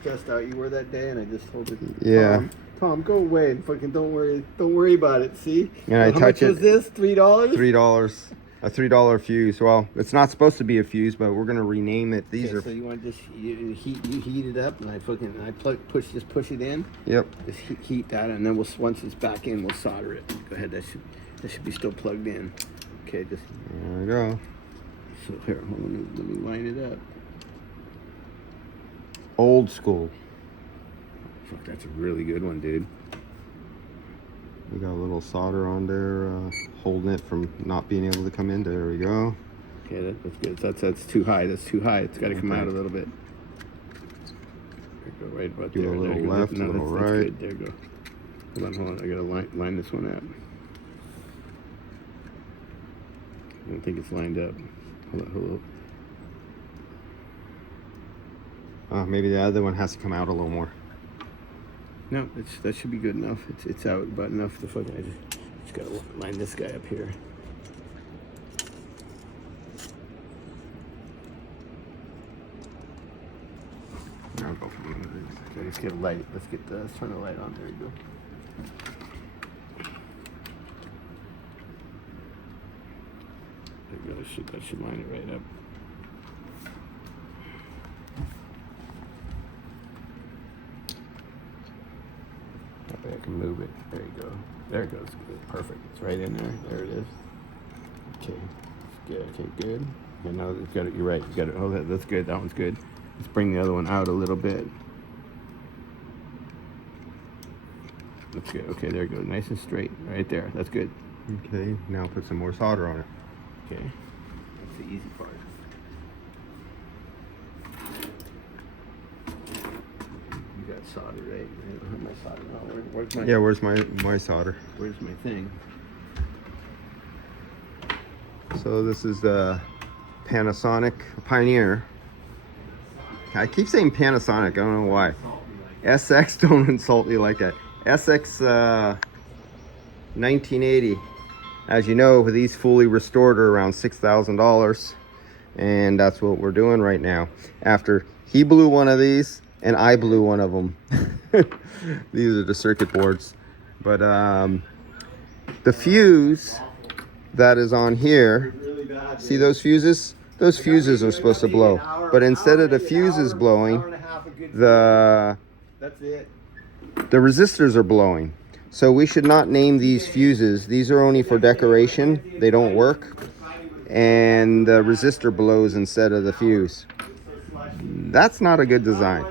stressed out you were that day, and I just told you, Yeah. Tom, go away and fucking don't worry about it. See? And I How touch much was this? $3? $3. A $3 fuse. Well, it's not supposed to be a fuse, but we're gonna rename it. These are. So you want to just heat it up, and I push it in. Yep. Just heat that, and then once it's back in, we'll solder it. Go ahead. That should be still plugged in. Okay, just. There we go. So here, hold on, let me line it up. Old school. Fuck, that's a really good one, dude. We got a little solder on there, holding it from not being able to come in. There we go. Okay, that's good. That's too high. That's too high. It's got to come out a little bit. There you go, right about Do there. a little there you go. left, No, a little that's right. good. There you go. Hold on. I gotta line this one up. I don't think it's lined up. Hold on. Maybe the other one has to come out a little more. No, that should be good enough. It's out about enough to fucking. I just gotta line this guy up here. Now go from one of these. Okay, let's get a light. Let's turn the light on. There you go. There you go. That should line it right up. That way I can move it. There you go. There it goes. Good. Perfect. It's right in there. There it is. Okay. Good. Okay, good. Okay, now you've got it. You're right. You got it. Oh, that's good. That one's good. Let's bring the other one out a little bit. That's good. Okay, there you go. Nice and straight. Right there. That's good. Okay, now put some more solder on it. Okay. That's the easy part. You got solder, right? I don't have my solder now. Where's my... Yeah, where's my solder? Where's my thing? So this is the Panasonic Pioneer. I keep saying Panasonic, I don't know why. SX, don't insult me like that. SX 1980. As you know, these fully restored are around $6,000. And that's what we're doing right now. After he blew one of these and I blew one of them. These are the circuit boards. But the fuse that is on here, see those fuses? Those fuses are supposed to blow. But instead of the fuses blowing, the resistors are blowing. So we should not name these fuses. These are only for decoration. They don't work. And the resistor blows instead of the fuse. That's not a good design.